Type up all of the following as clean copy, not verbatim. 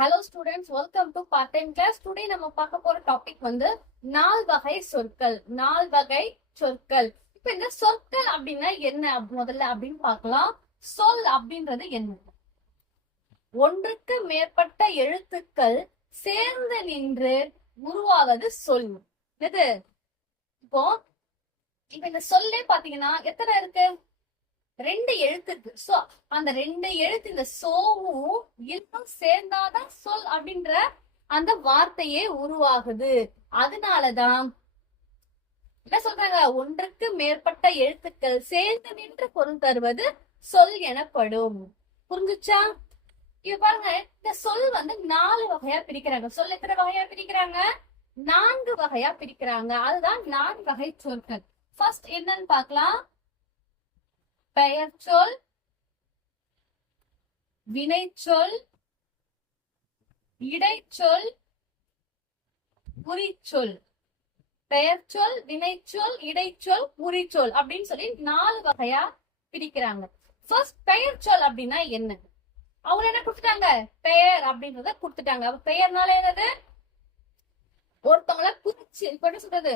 Hello students, welcome to part time class. Today நம்ம பார்க்க போற டாபிக் நால் வகை சொற்கள். நால் வகை சொற்கள். இப்ப இந்த சொற்கள் அப்படின்னா என்ன முதல்ல அப்படின்னு பார்க்கலாம். சொல் அப்படின்றது என்ன? ஒன்றுக்கு மேற்பட்ட எழுத்துக்கள் சேர்ந்து நின்று உருவாவது சொல். இது இப்போ இப்ப இந்த சொல்லே பாத்தீங்கன்னா எத்தனை இருக்கு? ரெண்டு எழுத்து இருக்கு. சோ அந்த ரெண்டு எழுத்து இந்த சோவும் இன்னும் சேர்ந்தாதான் சொல் அப்படின்ற அந்த வார்த்தையே உருவாகுது. அதனாலதான் என்ன சொல்றாங்க, ஒன்றுக்கு மேற்பட்ட எழுத்துக்கள் சேர்ந்து நின்று பொருள் தருவது சொல் எனப்படும். புரிஞ்சுச்சா? இப்ப பாருங்க, இந்த சொல் நாலு வகையா பிரிக்கிறாங்க. சொல் எத்தனை வகையா பிரிக்கிறாங்க? 4 வகையா பிரிக்கிறாங்க. அதுதான் 4 வகை சொற்கள். ஃபர்ஸ்ட் என்னன்னு பார்க்கலாம். பெயர்ச்சொல், வினைச்சொல், இடைச்சொல், உரிச்சொல். பெயர்ச்சொல், வினைச்சொல், இடைச்சொல், உரிச்சொல் அப்படின்னு சொல்லி 4 வகையா பிரிக்கிறாங்க. ஃபர்ஸ்ட் பெயர்ச்சொல் அப்படின்னா என்ன? அவங்க என்ன கொடுத்துட்டாங்க? பெயர் அப்படின்றத கொடுத்துட்டாங்க. பெயர்னால என்னது? ஒருத்தவங்கள புரிச்சு இப்ப என்ன சொல்றது?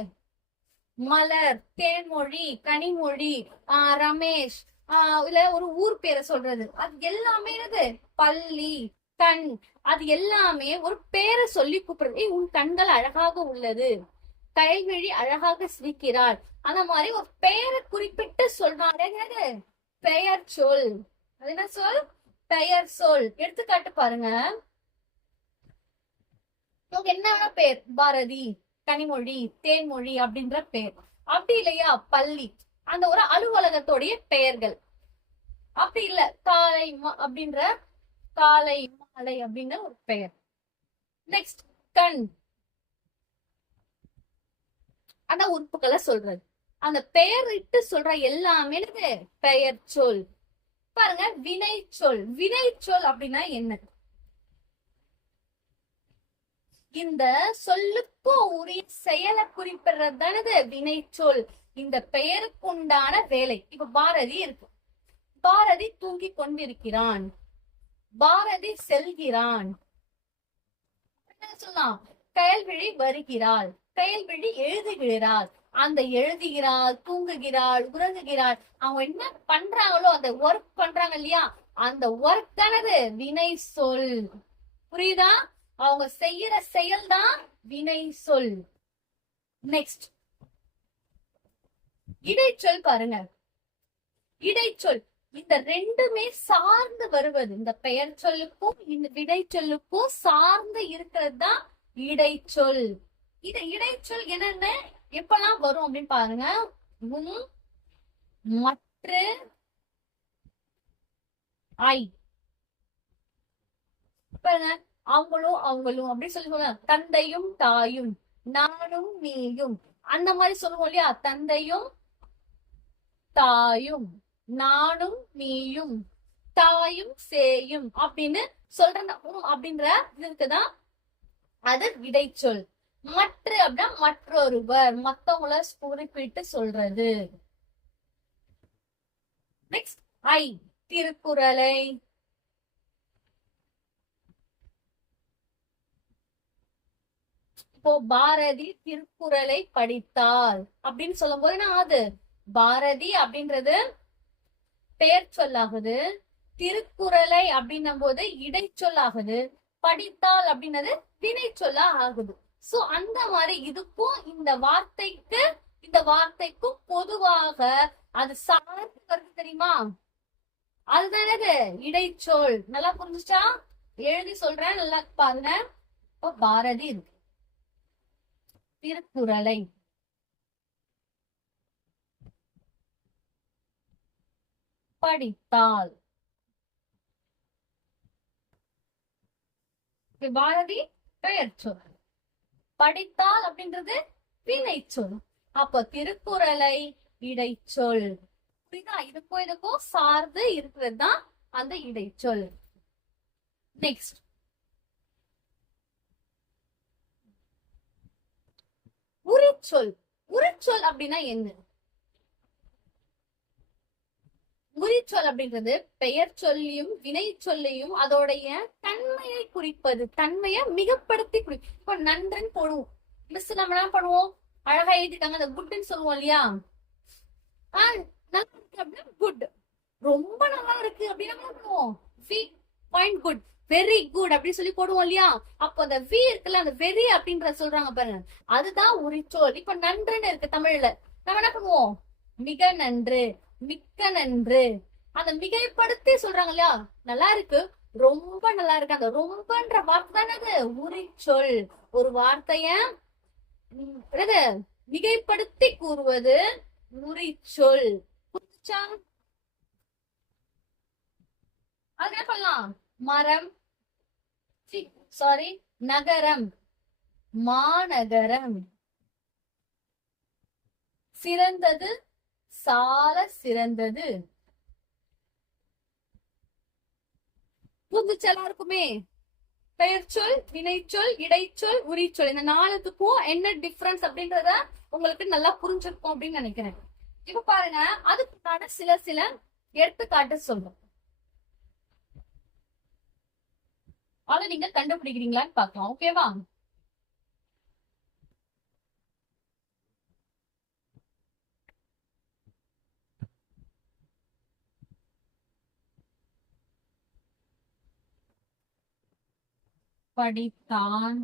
மலர், தேன்மொழி, கனிமொழி, ரமேஷ், இல்ல ஒரு ஊர் பேரை சொல்றது. அது எல்லாமே என்னது? பள்ளி, கண், அது எல்லாமே ஒரு பேரை சொல்லி கூப்பிடுறது. உன் கண்கள் அழகாக உள்ளது, கைவிழி அழகாக சிரிக்கிறாள், அந்த மாதிரி ஒரு பெயரை குறிப்பிட்டு சொல்றாங்க. பெயர் சொல். அது என்ன சொல்? பெயர் சொல். எடுத்துக்காட்டு பாருங்க. என்ன பேர்? பாரதி, கனிமொழி, தேன்மொழி அப்படின்ற பெயர். அப்படி இல்லையா பள்ளி, அந்த ஒரு அலுவலகத்தோடைய பெயர்கள். அப்படி இல்ல காலை அப்படின்ற காலை மாலை அப்படின்ற ஒரு பெயர். நெக்ஸ்ட் கண், அந்த உறுப்புகளை சொல்றது. அந்த பெயர் இட்டு சொல்ற எல்லாமே பெயர் சொல். பாருங்க, வினை சொல். வினை சொல் அப்படின்னா என்ன? இந்த சொல்லுக்கு உரிய செயலை குறிப்பிடுறது தானது வினை சொல். இந்த பெயருக்கு உண்டான வேலை. இப்ப பாரதி இருக்கு. பாரதி தூங்கி கொண்டிருக்கிறான், பாரதி செல்கிறான். சொல்லலாம் கயல்விழி வருகிறாள், கயல்விழி எழுதுகிறாள். அந்த எழுதுகிறாள், தூங்குகிறாள், உறங்குகிறாள், அவங்க என்ன பண்றாங்களோ அந்த ஒர்க் பண்றாங்க இல்லையா, அந்த ஒர்க் தானது வினை சொல். புரியுதா? அவங்க செய்யற செயல் தான் வினை சொல். நெக்ஸ்ட் இடைச்சொல் பாருங்க. இடைச்சொல் இந்த ரெண்டுமே சார்ந்து வருவது. இந்த பெயர் சொல்லுக்கும் இந்த விடைச்சொல்லுக்கும் சார்ந்து இருக்கிறது தான் இடைச்சொல். இது இடைச்சொல் என்னென்ன எப்பெல்லாம் வரும் அப்படின்னு பாருங்க. மற்ற, ஐ. பாருங்க, அவங்களும் அவங்களும் அப்படின்னு சொல்லி சொல்லுவாங்க. தந்தையும் தாயும், நானும் நீயும், அந்த மாதிரி சொல்லுவோம் இல்லையா? தந்தையும் தாயும், நானும் நீயும், தாயும் சேயும் அப்படின்னு சொல்ற அப்படின்ற இதுக்குதான் அது விடைச்சொல். மற்ற அப்படின்னா மற்றொருவர், மத்தவங்கள குறிப்பிட்டு சொல்றது. நெக்ஸ்ட் ஐ, திருக்குறளை, இப்போ பாரதி திருக்குறளை படித்தாள் அப்படின்னு சொல்லும் போது என்ன ஆகுது? பாரதி அப்படின்றது பெயர் சொல்லாகுது, திருக்குறளை அப்படின்னும் போது இடைச்சொல்லாகுது, படித்தாள் அப்படின்னது வினை சொல்லா ஆகுது. சோ அந்த மாதிரி இதுக்கும் இந்த வார்த்தைக்கும் பொதுவாக அது சார்ந்து வருது. தெரியுமா? அதுதானது இடைச்சொல். நல்லா புரிஞ்சுச்சா? எழுதி சொல்றேன், நல்லா பாருங்க. இப்போ பாரதி இருக்கு, திருக்குறளை படித்தாள். பாரதி பெயர் சொல், படித்தாள் அப்படின்றது வினை சொல். அப்ப திருக்குறளை இடைச்சொல். புரியுதா? இதுக்கும் சார்ந்து இருக்கிறது தான் அந்த இடைச்சொல். நெக்ஸ்ட் உரிச்சொல். உரிச்சொல் அப்படின்னா என்ன? உரிச்சொல் அப்படின்றது பெயர் சொல்லியும் வினை சொல்லியும் அதோடைய தன்மையை குறிப்பது, தன்மையை மிகப்படுத்தி குறிப்பது. இப்ப நன்றுன்னு போடுவோம், மிஸ் நம்ம என்ன பண்ணுவோம், அழகா எழுதிட்டாங்க அந்த குட்னு சொல்லுவோம் இல்லையா. நல்லா இருக்கு அப்படின்னா குட், ரொம்ப நல்லா இருக்கு அப்படின்னா என்ன பண்ணுவோம், we point good, very good அப்படின்னு சொல்லி போடுவோம் இல்லையா. அப்போ அந்த வி இருக்குல்ல, அந்த வெரி அப்படின்ற சொல்றாங்க பாருங்க, அதுதான் உரிச்சொல். இப்ப நன்றுன்னு இருக்கு தமிழ்ல, நம்ம என்ன பண்ணுவோம், மிக நன்று, மிக்க நன்று. அந்த மிகைப்படுத்தி சொல்றாங்க இல்லையா, நல்லா இருக்கு, ரொம்ப நல்லா இருக்கு. அந்த ரொம்பன்ற வார்த்தை தானே உரிச்சொல். ஒரு வார்த்தைய மிகைப்படுத்தி கூறுவது உரிச்சொல். புரிச்சா? அது என்ன பண்ணலாம், மரம், சாரி நகரம், மாநகரம். சிறந்தது, சால சிறந்தது. புரிஞ்சுச்சு எல்லாருக்குமே? பெயர்ச்சொல், வினைச்சொல், இடைச்சொல், உரிச்சொல், இந்த நாலுத்துக்கும் என்ன டிஃபரன்ஸ் அப்படின்றத உங்களுக்கு நல்லா புரிஞ்சிருக்கும் அப்படின்னு நினைக்கிறேன். இப்ப பாருங்க, அதுக்குண்டான சில எடுத்துக்காட்டு சொல்றோம், அதை நீங்க கண்டுபிடிக்கிறீங்களான்னு பார்க்கலாம். ஓகேவா? படித்தான்,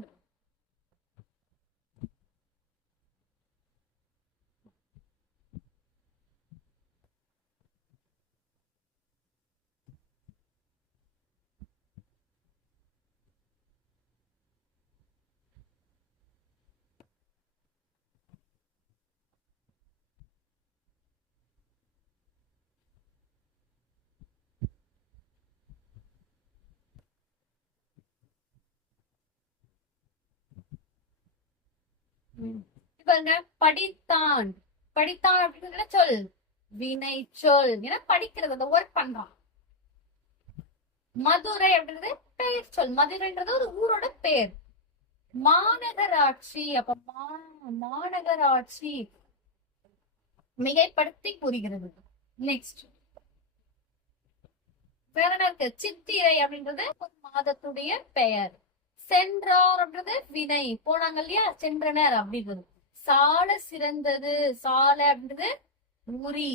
பாருங்க, படித்தான், படித்தான் அப்படின்னு சொல் வினை சொல், ஏன்னா படிக்கிறது, அந்த ஒர்க் பண்றான். மதுரை அப்படின்றது பெயர் சொல், மதுரைன்றது ஒரு ஊரோட பேர். மாநகராட்சி, அப்ப மாநகராட்சி மிகைப்படுத்தி கூறுகிறது. நெக்ஸ்ட் வேற என்ன இருக்கு, சித்திரை அப்படின்றது ஒரு மாதத்துடைய பெயர். சென்றார் அப்படின்றது வினை, போனாங்க இல்லையா, சென்றனர் அப்படின்றது. சால சிறந்தது, சால அப்படின்றது உரி.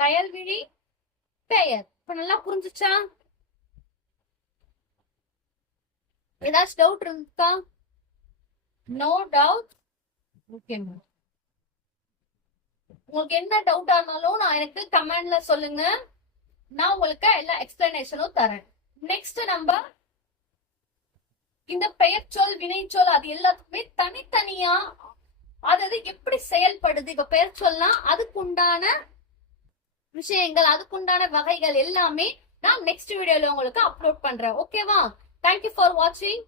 கயல்விழி பெயர். இப்ப நல்லா புரிஞ்சுச்சா? ஏதாச்சும் டவுட் இருக்கா? No doubt. ஓகே, உங்களுக்கு என்ன டவுட் ஆனாலும் நான் எனக்கு கமெண்ட்ல சொல்லுங்க, நான் உங்களுக்கு எல்லா எக்ஸ்பிளனேஷனும் தரேன். நெக்ஸ்ட் நம்ம இந்த பெயர் சொல், வினைச்சொல் அது எல்லாத்துக்குமே தனித்தனியா அது எப்படி செயல்படுது, இப்ப பெயர் சொல்லலாம் அதுக்குண்டான விஷயங்கள், அதுக்குண்டான வகைகள் எல்லாமே நான் நெக்ஸ்ட் வீடியோல உங்களுக்கு அப்லோட் பண்றேன். ஓகேவா? தேங்க்யூ ஃபார் வாட்சிங்.